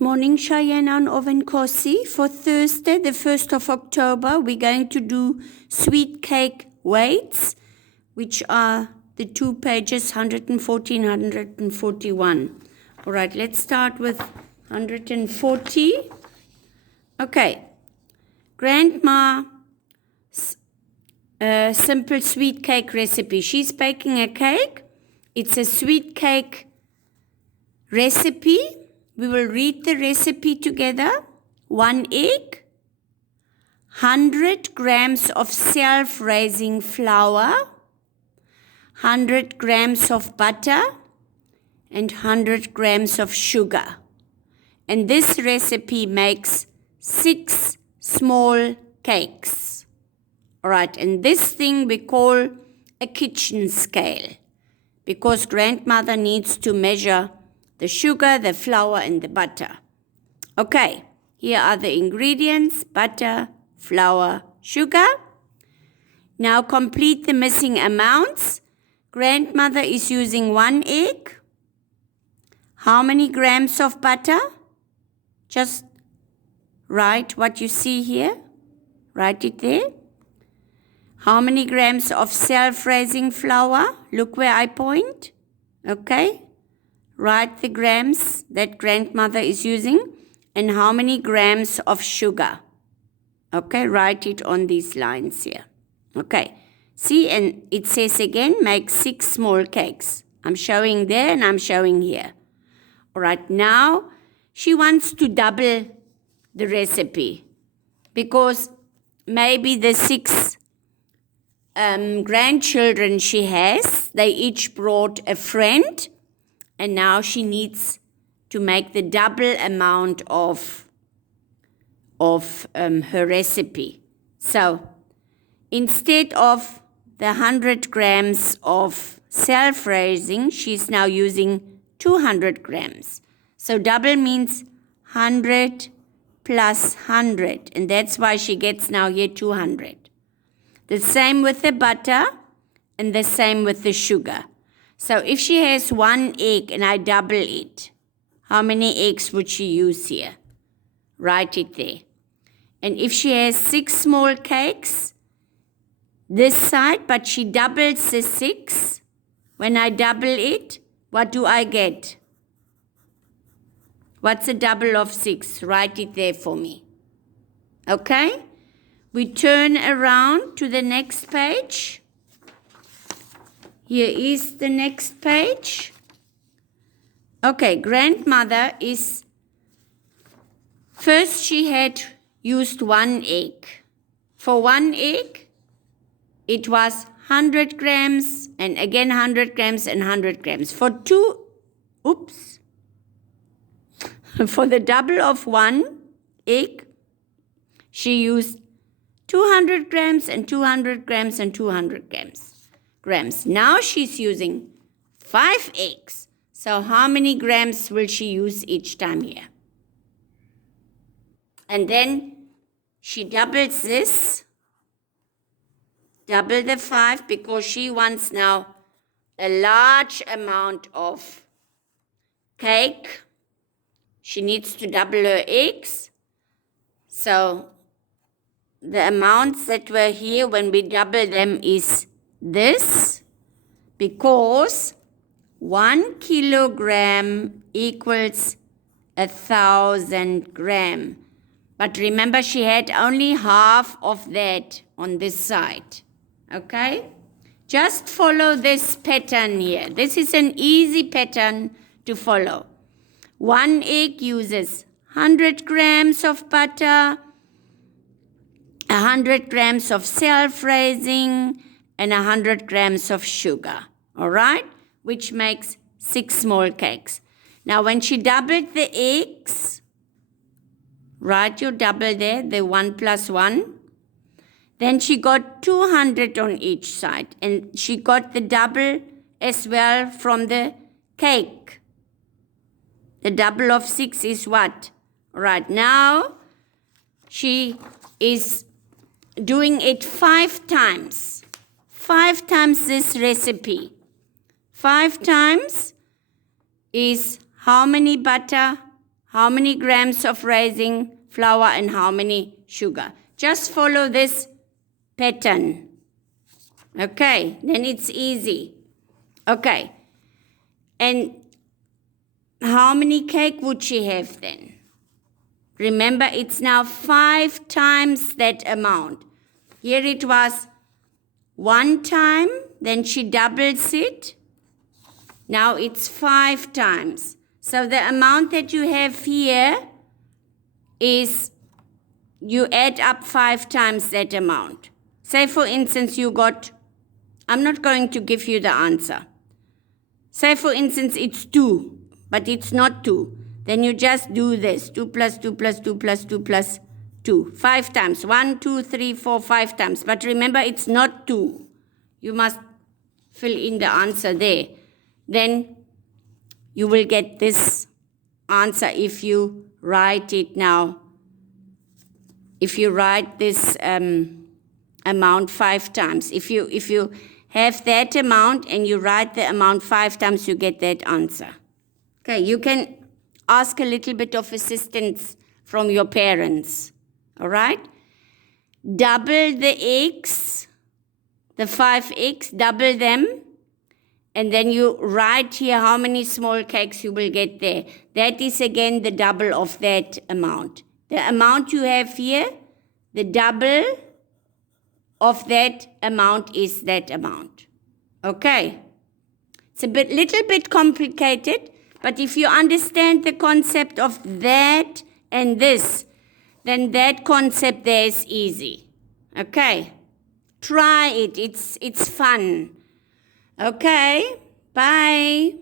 Good morning, Cheyenne and Ovenkosi. For Thursday, the 1st of October, we're going to do sweet cake weights, which are the two pages, 140 and 141. All right, let's start with 140. Okay, Grandma's simple sweet cake recipe. She's baking a cake. It's a sweet cake recipe. We will read the recipe together. 1 egg, 100 grams of self-raising flour, 100 grams of butter, and 100 grams of sugar. And this recipe makes 6 small cakes. All right, and this thing we call a kitchen scale because grandmother needs to measure the sugar, the flour, and the butter. Okay, here are the ingredients: butter, flour, sugar. Now complete the missing amounts. Grandmother is using 1 egg. How many grams of butter? Just write what you see here. Write it there. How many grams of self-raising flour? Look where I point. Okay. Write the grams that grandmother is using and how many grams of sugar. Okay, write it on these lines here. Okay, see, and it says again, make 6 small cakes. I'm showing there and I'm showing here. All right, now she wants to double the recipe because maybe the 6 grandchildren she has, they each brought a friend. And now she needs to make the double amount of her recipe. So instead of the 100 grams of self-raising, she's now using 200 grams. So double means 100 plus 100. And that's why she gets now here 200. The same with the butter and the same with the sugar. So if she has 1 egg and I double it, how many eggs would she use here? Write it there. And if she has 6 small cakes, this side, but she doubles the 6, when I double it, what do I get? What's a double of 6? Write it there for me. Okay? We turn around to the next page. Here is the next page. Okay, grandmother is, first she had used 1 egg. For 1 egg, it was 100 grams and again 100 grams and 100 grams. For for the double of 1 egg, she used 200 grams and 200 grams and 200 grams. Now she's using 5 eggs. So how many grams will she use each time here? And then she doubles this. Double the 5 because she wants now a large amount of cake. She needs to double her eggs. So the amounts that were here when we double them is this, because 1 kilogram equals 1,000 grams. But remember, she had only half of that on this side. Okay? Just follow this pattern here. This is an easy pattern to follow. 1 egg uses 100 grams of butter, 100 grams of self-raising, and 100 grams of sugar, all right, which makes 6 small cakes. Now, when she doubled the eggs, write your double there, the 1 plus 1, then she got 200 on each side, and she got the double as well from the cake. The double of 6 is what? Right now, she is doing it 5 times. 5 times this recipe. 5 times is how many butter, how many grams of raising flour and how many sugar. Just follow this pattern. Okay, then it's easy. Okay, and how many cake would she have then? Remember, it's now 5 times that amount. Here it was 1 time, then she doubles it. Now it's 5 times. So the amount that you have here is, you add up 5 times that amount. Say for instance you got, I'm not going to give you the answer. Say for instance it's 2, but it's not 2. Then you just do this, 2 plus 2 plus 2 plus 2 plus 2. 5 times, 1, 2, 3, 4, 5 times. But remember it's not 2. You must fill in the answer there. Then you will get this answer if you write it now. If you write this amount 5 times. If you have that amount and you write the amount 5 times, you get that answer. Okay, you can ask a little bit of assistance from your parents. All right? Double the eggs, the 5 eggs, double them. And then you write here how many small cakes you will get there. That is again the double of that amount. The amount you have here, the double of that amount is that amount. Okay? It's a little bit complicated, but if you understand the concept of that and this, then that concept there is easy. Okay? Try it. It's fun. Okay, bye.